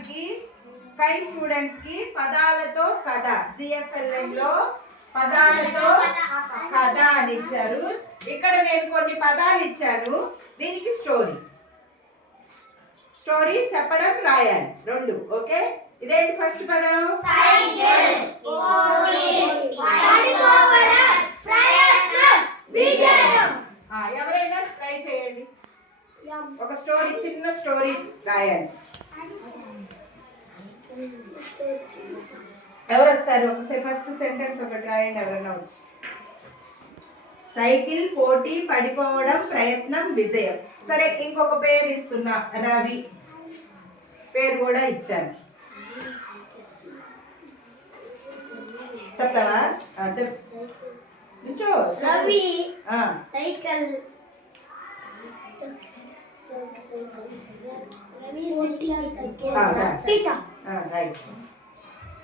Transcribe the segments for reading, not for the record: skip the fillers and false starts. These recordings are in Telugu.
మనకి స్కై స్టూడెంట్స్ కి పదాలతో కథ జిఎఫ్ఎల్ఎం లో పదాలతో కథ అని ఇచ్చారు. ఇక్కడ నేను కొన్ని పదాలు ఇచ్చాను. దీనికి స్టోరీ చెప్పడం రాయాలి రెండు. ఓకే, ఇదేంటి ఫస్ట్ పదం? ఎవరైనా ట్రై చేయండి. ఒక స్టోరీ, చిన్న స్టోరీ రాయాలి. ఎవరు వస్తారు? ఒకసారి ఫస్ట్ సెంటెన్స్ ఒకటి రాయండి ఎవరైనా వచ్చి. సైకిల్, పోటీ, పడిపోవడం, ప్రయత్నం, విజయం. సరే, ఇంకొక పేరు ఇస్తున్నా, రవి పేరు కూడా ఇచ్చాను. చెప్తావా? చెప్పు. రవి సైకిల్,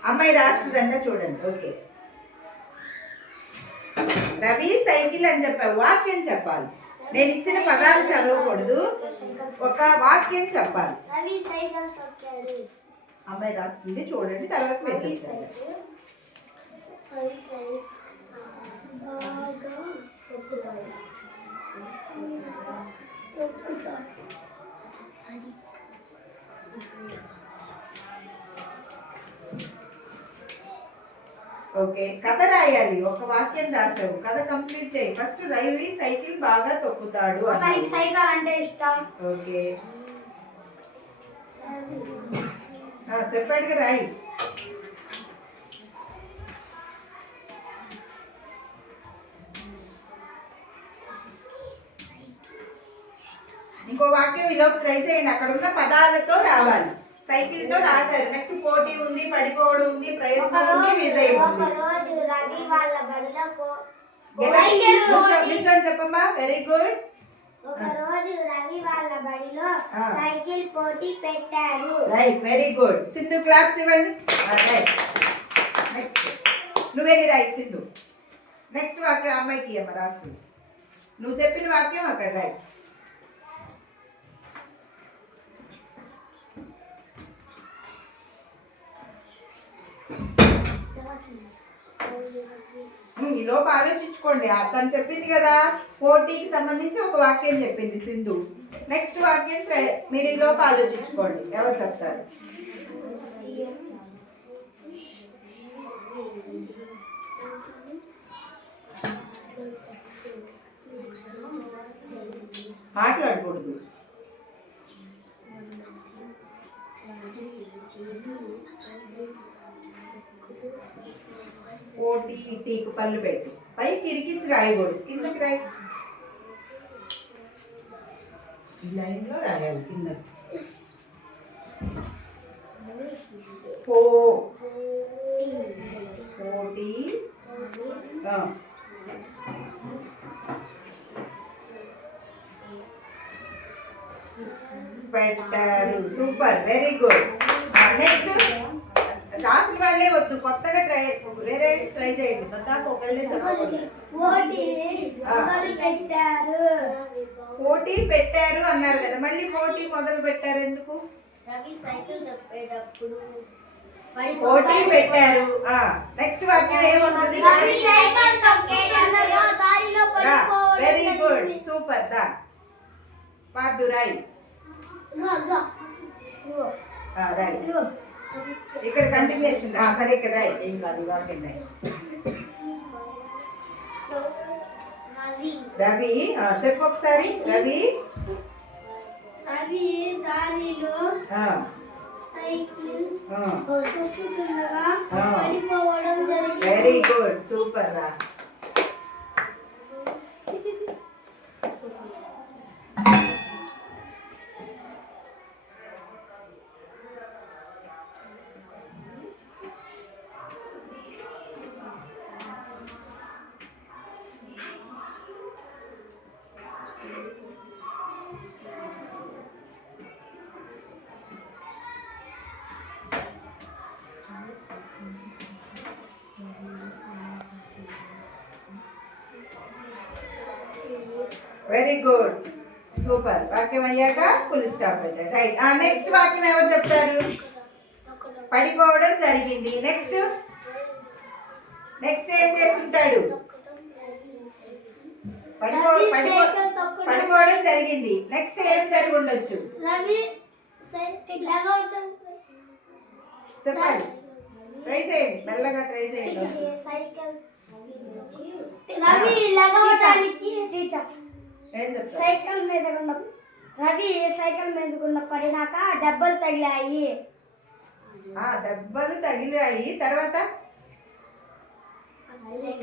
అమ్మాయి రాస్తుందంట చూడండి. ఓకే, రవి సైకిల్ అని చెప్పా. వాక్యం చెప్పాలి. నేను ఇచ్చిన పదాలు చదవకూడదు, ఒక వాక్యం చెప్పాలి. అమ్మాయి రాస్తుంది చూడండి, తర్వాత మీరు చెప్తారు. ఓకే, కథ రాయాలి. ఒక వాక్యం రాసావు, కథ కంప్లీట్ చేయి. ఫస్ట్ రవి సైకిల్ బాగా తొక్కుతాడు. సైకిల్ అంటే ఇష్టం. ఓకే, చెప్పాడుగా రాయి. ఇంకో వాక్యం ఇలా ట్రై చేయండి. అక్కడ ఉన్న పదాలతో రావాలి. సైకిల్ తో రాశారు. నెక్స్ట్ పోటీ ఉంది, పడిపోవడం ఉంది, ప్రయత్నం ఉంది, విజయం ఉంది. చెప్పమ్మా. Very good. ఒక రోజు రవి వాళ్ళ బడిలో సైకిల్ పోటీ పెట్టారు. Right, very good. Sindhu claps ఇవ్వండి. రైట్, నెక్స్ట్ నువ్వేది రాయి సింధు. నెక్స్ట్ వాక్యం అమ్మాయికి అమ్మ రాస్తుంది. నువ్వు చెప్పిన వాక్యం అక్కడ రాయి. ఈ లోపు ఆలోచించుకోండి. తను చెప్పింది కదా, పోటీకి సంబంధించి ఒక వాక్యం చెప్పింది సింధు. నెక్స్ట్ వాక్యం మీరు ఈ లోపు ఆలోచించుకోండి, ఎవరు చెప్తారు. మాట్లాడకూడదు. పోటీ టీకు పళ్ళు పెట్టి పైకి ఇరికించి రాయకూడదు, కిందకి రాయి. లైన్ లో రాయాలి కింద. పోటీ పెట్టారు. Super, very good. నెక్స్ట్ రాసిన వాళ్ళే వద్దు, కొత్తగా వేరే ట్రై చేయండి. కొత్తగా ఒకళ్ళే చెప్పకూడదు. పోటీ పెట్టారు అన్నారు కదా, మళ్ళీ పోటీ మొదలు పెట్టారు ఎందుకు? పోటీ పెట్టారు. నెక్స్ట్ వాక్యం ఏమొస్తుంది? Very good, super. The part రాయి. రైట్, ఇక్కడ కంటిన్యూషన్. సరే, ఇక్కడ రాయి. ఏం కాదు, వాక్యం రాయి. రవి చెప్పు ఒకసారి. రవి దారిలో సైకిల్ తొక్కుతుండగా పడిపోవడం జరిగింది. వెరీ గుడ్, సూపర్ రా. Very good, super. వాక్యం అయ్యాక ఫుల్ స్టాప్ పెట్టండి. రైట్, నెక్స్ట్ వాక్యం ఎవరు చెప్తారు? పడిపోవడం జరిగింది. నెక్స్ట్ ఏం చేస్తుంటాడు? పడిపోవడం జరిగింది. నెక్స్ట్ ఏం జరిగి ఉండొచ్చు? చెప్పాలి, ట్రై చేయండి, మెల్లగా ట్రై చేయండి. సైకిల్ మీద పడినాక దెబ్బలు తగిలాయి. దెబ్బలు తగిలాయి. తర్వాత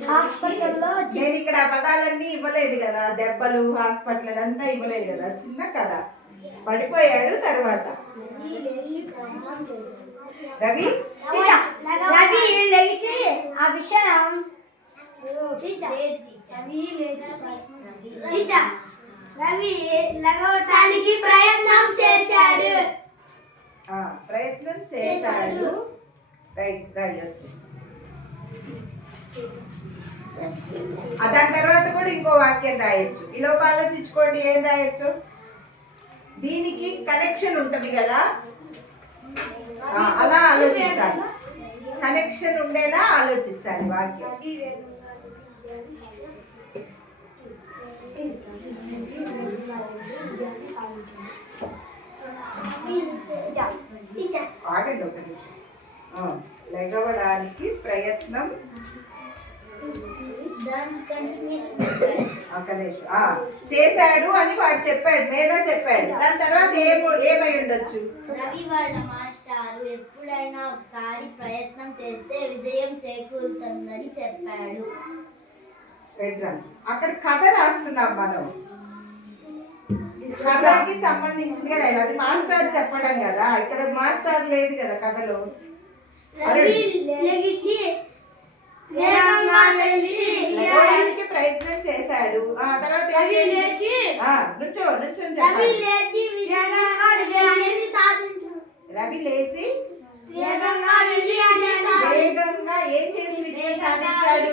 హాస్పిటల్లో నేను ఇక్కడ ఆ పదాలన్నీ ఇవ్వలేదు కదా, దెబ్బలు హాస్పిటల్ అదంతా ఇవ్వలేదు కదా, చిన్న కథ. పడిపోయాడు. తర్వాత రవి లేచి ఆ విషయం రవి లెగవటానికి ప్రయత్నం చేశాడు. రైట్ వచ్చి దాని తర్వాత కూడా ఇంకో వాక్యం రాయొచ్చు. ఈ లోపు ఆలోచించుకోండి, ఏం రాయొచ్చు? దీనికి కనెక్షన్ ఉంటుంది కదా, అలా ఆలోచించాలి. కనెక్షన్ ఉండేలా ఆలోచించాలి వాక్యం. ఆగండి ఒక నిమిషం. లెగవడానికి ప్రయత్నం చేశాడు అని వాడు చెప్పాడు, మీద చెప్పాడు. దాని తర్వాత ఏమై ఉండొచ్చు? రవి వాళ్ళ మాస్టారు ఎప్పుడైనా ఒకసారి ప్రయత్నం చేస్తే విజయం చేకూరుతుందని చెప్పాడు. అక్కడ కథ రాస్తున్నాం మనం, కథకి సంబంధించిందిగా రాయాలి. అది మాస్టర్ చెప్పడం కదా, ఇక్కడ మాస్టర్ లేదు కదా కథలో. లేవడానికి ప్రయత్నం చేశాడు. తర్వాత రవి లేచి వేగంగా ఏం చేసి విజయం సాధించాడు?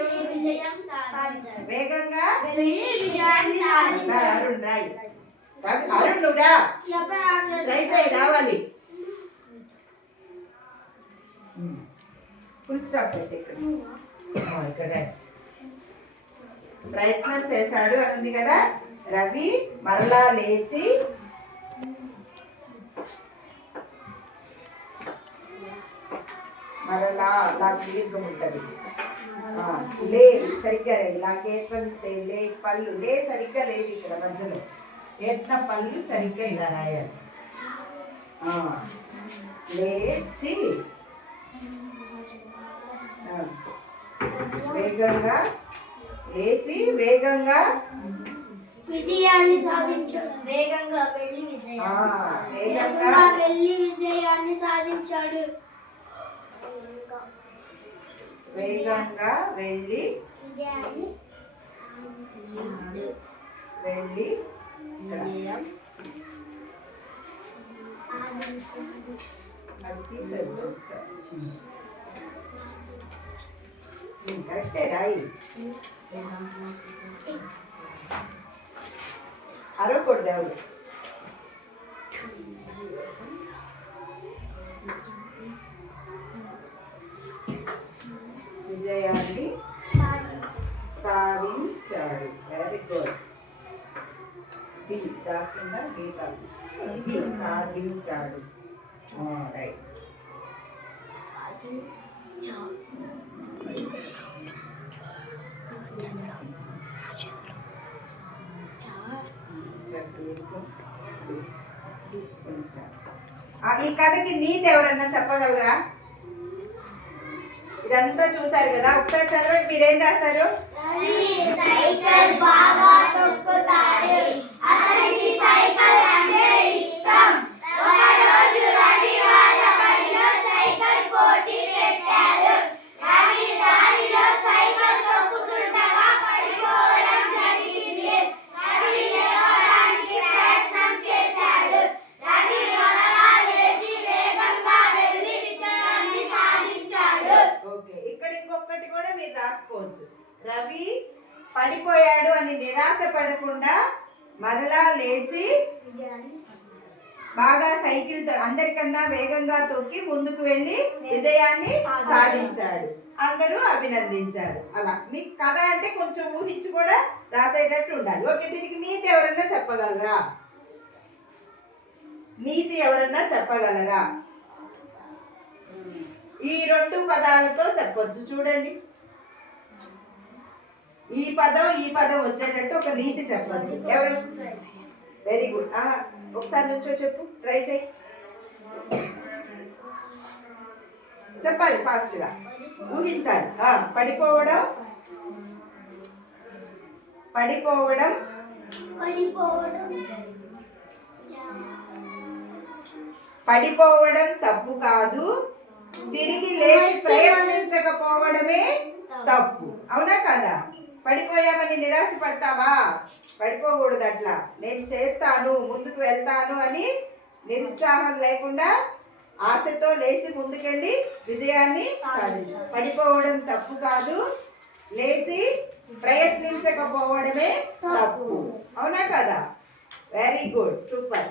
వేగంగా అరుణ్ రాయి. అరుణ్ నువ్వురా, ట్రై చేయి, రావాలి. ఫుల్ స్టాప్ పెట్టి ఇక్కడ ప్రయత్నం చేశాడు అని ఉంది కదా. రవి మరలా లేచి మరలా దీర్ఘం ఉంటుంది. లే సరిగ్గా లేదు, నాకు ఏత్వనిస్తే లే పళ్ళు లే సరిగ్గా లేదు ఇక్కడ మధ్యలో. ఏత్న పళ్ళు సరిగ్గా ఇలా రాయాలి. లేచి వేగంగా లేచి వేగంగా విజయాన్ని సాధించాడు. వేగంగా వెళ్ళి విజయాన్ని సాధించాడు. వేగంగా వెళ్ళి కరెక్టే రాయి. అరవకూడదు ఎవరు. విజయాన్ని సాధించాడు. Very good. కాకుండా గీతాలు సాధించాడు. రైట్. ఈ కథకి నీతి ఎవరన్నా చెప్పగలరా? ఇదంతా చూసారు కదా, ఒకసారి చదవండి. మీరేం రాశారు? సైకిల్ బాగా తొక్కుతాడు. అతనికి సైకిల్ అంటే ఇష్టం. ఒక రోజు రవి వాళ్ళ బడిలో సైకిల్ పోటీ పెట్టారు. రవి దారిలో సైకిల్ తొక్కుతుండగా పడిపోవడం జరిగింది. రవి లేవడానికి ప్రయత్నం చేశాడు. రవి మరలా లేచి వేగంగా వెళ్ళి విజయాన్ని సాధించాడు. ఓకే, ఇక్కడ ఇంకొకటి కూడా మీరు రాసుకోవచ్చు. రవి పడిపోయాడు అని నిరాశ పడకుండా మరలా లేచి బాగా సైకిల్ అందరికన్నా వేగంగా తొక్కి ముందుకు వెళ్ళి విజయాన్ని సాధించాడు. అందరూ అభినందించారు. అలా మీకు కథ అంటే కొంచెం ఊహించి కూడా రాసేటట్టు ఉండాలి. ఓకే, దీనికి నీతి ఎవరన్నా చెప్పగలరా? నీతి ఎవరన్నా చెప్పగలరా? ఈ 2 పదాలతో చెప్పొచ్చు. చూడండి, ఈ పదం వచ్చేటట్టు ఒక నీతి చెప్పొచ్చు. ఎవరు? Very good. ఒకసారి నుంచో చెప్పు, ట్రై చేయి. చెప్పాలి ఫాస్ట్ గా, ఊహించాలి. పడిపోవడం పడిపోవడం పడిపోవడం తప్పు కాదు, తిరిగి లేచి ప్రయత్నించకపోవడమే తప్పు. అవునా కదా? పడిపోయామని నిరాశ పడతావా? పడిపోకూడదు. అట్లా నేను చేస్తాను, ముందుకు వెళ్తాను అని నిరుత్సాహం లేకుండా ఆశతో లేచి ముందుకెళ్ళి విజయాన్ని సాధించు. పడిపోవడం తప్పు కాదు, లేచి ప్రయత్నించకపోవడమే తప్పు. అవునా కదా? Very good, super.